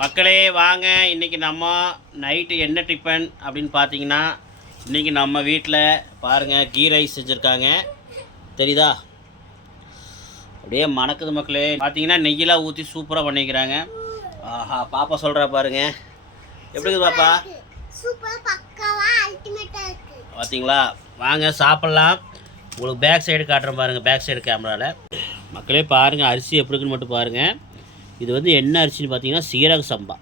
மக்களே வாங்க. இன்றைக்கி நம்ம நைட்டு என்ன டிஃபன் அப்படின்னு பார்த்தீங்கன்னா இன்றைக்கி நம்ம வீட்டில் பாருங்கள் கீ ரைஸ் செஞ்சுருக்காங்க. தெரியுதா? அப்படியே மணக்குது மக்களே. பார்த்தீங்கன்னா நெய்யெல்லாம் ஊற்றி சூப்பராக பண்ணிக்கிறாங்க. ஆஹா பாப்பா சொல்கிறா பாருங்க. எப்படி இருக்குது பாப்பா? பார்த்தீங்களா? வாங்க சாப்பிட்லாம். உங்களுக்கு பேக் சைடு காட்டுறேன் பாருங்கள் பேக் சைடு கேமராவில் மக்களே பாருங்கள் அரிசி எப்படி இருக்குன்னு மட்டும் பாருங்கள் இது வந்து என்ன அரிசின்னு பார்த்தீங்கன்னா சீரக சம்பா.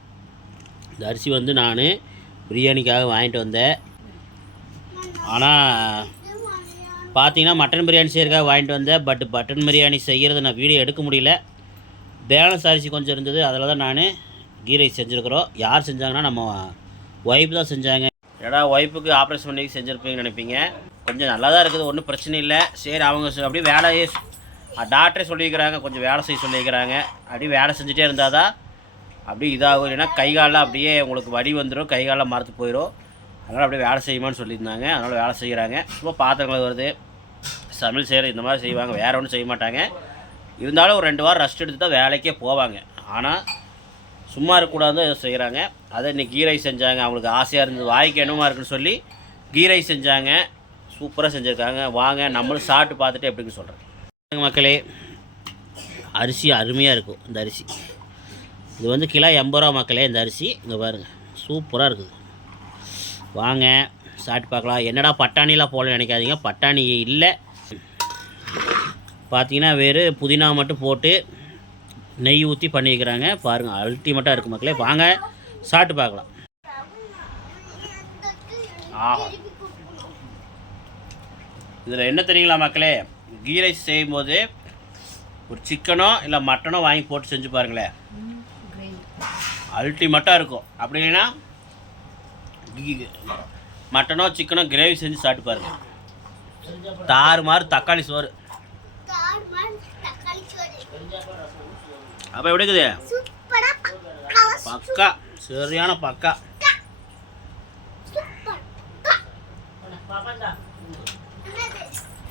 இந்த அரிசி வந்து நான் பிரியாணிக்காக வாங்கிட்டு வந்தேன். ஆனால் பார்த்தீங்கன்னா மட்டன் பிரியாணி செய்யறதுக்காக வாங்கிட்டு வந்தேன். பட் மட்டன் பிரியாணி செய்கிறது நான் வீடியோ எடுக்க முடியல. பேலன்ஸ் அரிசி கொஞ்சம் இருந்தது. அதில் தான் நான் கீ ரைஸ் செஞ்சுருக்குறோம். யார் செஞ்சாங்கன்னா நம்ம ஒய்ஃப் தான் செஞ்சாங்க. ஏடா ஒய்ஃபுக்கு ஆப்ரேஷன் பண்ணி செஞ்சுருப்பீங்கன்னு நினைப்பீங்க. கொஞ்சம் நல்லா தான் இருக்குது. ஒன்றும் பிரச்சனை இல்லை. சரி அவங்க அப்படியே வேலையே டாக்டரே சொல்லியிருக்கிறாங்க கொஞ்சம் வேலை செய்ய சொல்லியிருக்கிறாங்க. அப்படியே வேலை செஞ்சுட்டே இருந்தால் தான் அப்படியே இதாகும். இல்லைன்னா கை காலில் அப்படியே உங்களுக்கு வடி வந்துடும் கை காலில் மரத்து போயிடும் அதனால் அப்படியே வேலை செய்யுமான்னு சொல்லியிருந்தாங்க. அதனால் வேலை செய்கிறாங்க. சும்மா பாத்திரங்கள் வருது. சமையல் செய்கிற இந்த மாதிரி செய்வாங்க. வேறு ஒன்றும் செய்ய மாட்டாங்க. இருந்தாலும் ஒரு ரெண்டு வாரம் ரெஸ்ட் எடுத்து தான் வேலைக்கே போவாங்க. ஆனால் சும்மா இருக்கக்கூடாது ஏதோ செய்கிறாங்க அதை இன்னைக்கு கீ ரைஸ் செஞ்சாங்க. அவங்களுக்கு ஆசையாக இருந்தது. வாய்க்கு என்னமா இருக்குன்னு சொல்லி கீ ரைஸ் செஞ்சாங்க. சூப்பராக செஞ்சுருக்காங்க. வாங்க நம்மளும் சாப்பிட்டு பார்த்துட்டு எப்படின்னு சொல்கிறேன் மக்களே. அரிசி அருமையாக இருக்கும் இந்த அரிசி. இது வந்து கிலோ எண்பது ரூபா மக்களே இந்த அரிசி. இங்கே பாருங்கள் சூப்பராக இருக்குது. வாங்க சாப்பிட்டு பார்க்கலாம். என்னடா பட்டாணிலாம் போடலன்னு நினைக்காதீங்க பட்டாணி இல்லை. பார்த்தீங்கன்னா வேறு புதினா மட்டும் போட்டு நெய் ஊற்றி பண்ணியிருக்கிறாங்க. பாருங்கள் அல்டிமேட்டாக இருக்குது மக்களே. வாங்க சாப்பிட்டு பார்க்கலாம். ஆஹா. இதில் என்ன தெரியுங்களா மக்களே? கீ ரைஸ் செய்யும்போது ஒரு சிக்கனோ இல்லை மட்டனோ வாங்கி போட்டு செஞ்சு பாருங்களேன். அல்டிமேட்டாக இருக்கும். அப்படி இல்லைன்னா கீ- மட்டனோ சிக்கனோ கிரேவி செஞ்சு சாப்பிட்டு பாருங்க. தாறு மாறு தக்காளி சோறு. அப்போ எப்படி இருக்குது? பக்கா சரியான பக்கா.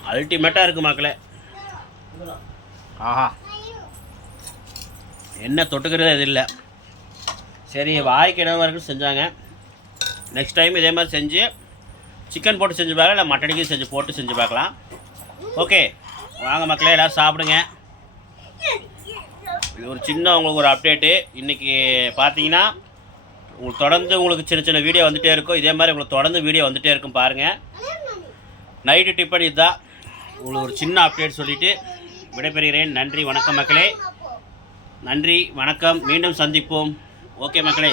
அல்டிமேட்டாக இருக்குது மக்களே. ஆஹா. என்ன தொட்டுக்கிறது இது இல்லை. சரி வாய்க்கு இடம் வரைக்கும் செஞ்சாங்க. நெக்ஸ்ட் டைம் இதே மாதிரி செஞ்சு சிக்கன் போட்டு செஞ்சு பார்க்கலாம் இல்லை மட்டனுக்கு செஞ்சு போட்டு செஞ்சு பார்க்கலாம். ஓகே வாங்க மக்களே எல்லோரும் சாப்பிடுங்க. இது ஒரு சின்ன உங்களுக்கு ஒரு அப்டேட்டு இன்றைக்கி பார்த்தீங்கன்னா உங்களுக்கு தொடர்ந்து உங்களுக்கு சின்ன சின்ன வீடியோ வந்துகிட்டே இருக்கும். இதே மாதிரி உங்களுக்கு தொடர்ந்து வீடியோ வந்துகிட்டே இருக்கும் பாருங்கள் நைட்டு டிஃபன் இதுதான். உங்களுக்கு ஒரு சின்ன அப்டேட் சொல்லிவிட்டு விடைபெறுகிறேன். நன்றி வணக்கம் மக்களே. நன்றி வணக்கம். மீண்டும் சந்திப்போம். ஓகே மக்களே.